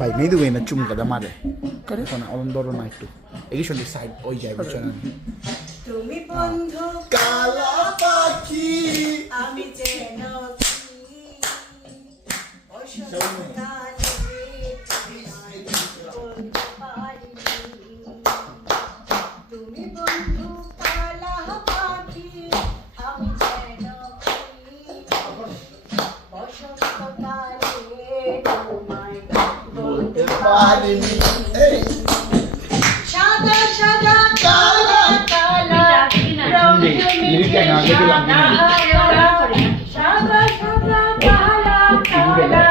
ভাই মৃদু গাই না চুমকাদা মারে করে কোন অলন্দর না একটু এই শুনলি সাইড ওই যায় বুঝছেন তুমি বন্ধু কালা পাখি আমি যেন তুমি বন্ধু কালা পাখি আমি যেন বসন্তকালে তোমায় বলতে পারিনি এই সাদা সাদা কালা কালা রং জমিয়ে সাদা সাদা সাদা কালা কালা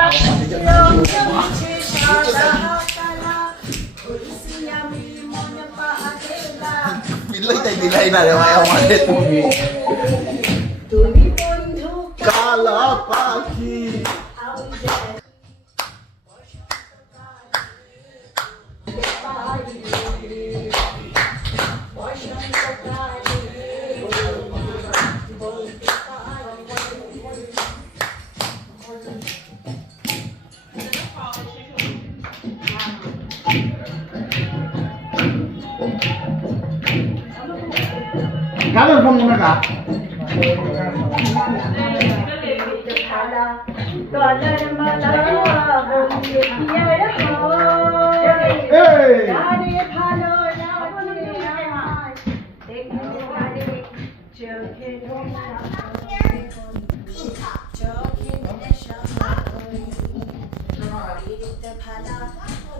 রং জমিয়ে সাদা কালা খুশি আমি মন পাগলা দিলাই না রে ভাই আমারে তুমি বন্ধু কালা পাখি আমি যেন কালার ফোন মনে কা কলার মালা বলতে পিয়ার হয় আরে ভালো লাগে আমার দেখতে পারে চোখে চোখে নেশা দেখতে ভালো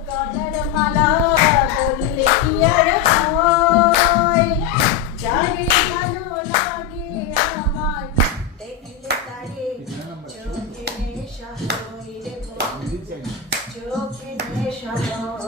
কলার মালা বলতে পিয়ার হয় জানে ভালো লাগে আমার দেখতে পারে চোখে নেশা হয় রে চোখে নেশা হয়